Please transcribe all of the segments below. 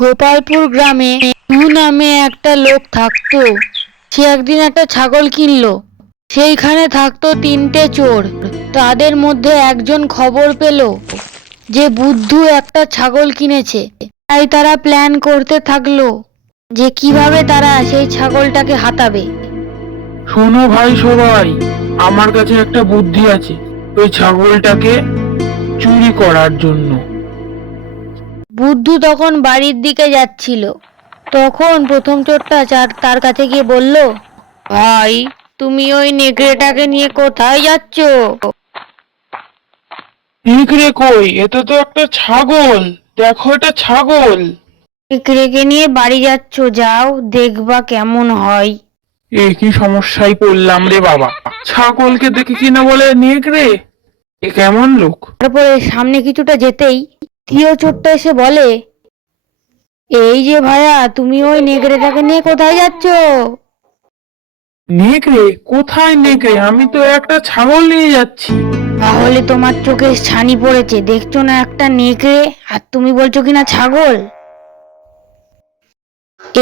গোপালপুর গ্রামে টু নামে একটা লোক থাকতো। সে একদিন একটা ছাগল কিনলো। সেইখানে থাকতো তিনটে চোর। তাদের মধ্যে একজন খবর পেল যে বুদ্ধু একটা ছাগল কিনেছে। তাই তারা প্ল্যান করতে থাকলো যে কিভাবে তারা সেই ছাগলটাকে হাতাবে। শোনো ভাই সবাই, আমার কাছে একটা বুদ্ধি আছে ওই ছাগলটাকে চুরি করার জন্য। বুদ্ধু তখন বাড়ির দিকে যাচ্ছিল। তখন প্রথম চোরটা তার কাছে গিয়ে বলল, ভাই, তুমি ওই নেকড়েটাকে নিয়ে কোথায় যাচ্ছ? নেকড়ে কই? এটা তো একটা ছাগল। দেখো, এটা ছাগল। নেকড়েকে নিয়ে বাড়ি যাচ্ছ, যাও, দেখবা কেমন হয়। এ কি সমস্যায় পড়লাম রে বাবা! ছাগলকে দেখে কিনা বলে নেকড়ে! এ কেমন লোক! তারপরে সামনে কিছুটা যেতেই দ্বিতীয় চোরটা এসে বলে, এই যে ভাইয়া, তুমি ওই নেকড়েটাকে নিয়ে কোথায় যাচ্ছ? নেকড়ে? কোথায় নেকড়ে? আমি তো একটা ছাগল নিয়ে যাচ্ছি। তাহলে তোমার চোখে ছানি পড়েছে, দেখছো না একটা নেকড়ে, আর তুমি বলছো কিনা ছাগল।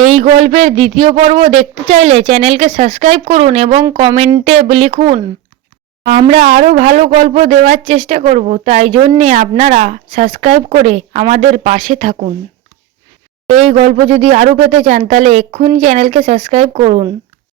এই গল্পের দ্বিতীয় পর্ব দেখতে চাইলে চ্যানেলকে সাবস্ক্রাইব করুন এবং কমেন্টে লিখুন। আমরা আরো ভালো গল্প দেওয়ার চেষ্টা করব, তাই জন্যে আপনারা সাবস্ক্রাইব করে আমাদের পাশে থাকুন। এই গল্প যদি আরো পেতে চান তাহলে এক্ষুনি চ্যানেলকে সাবস্ক্রাইব করুন।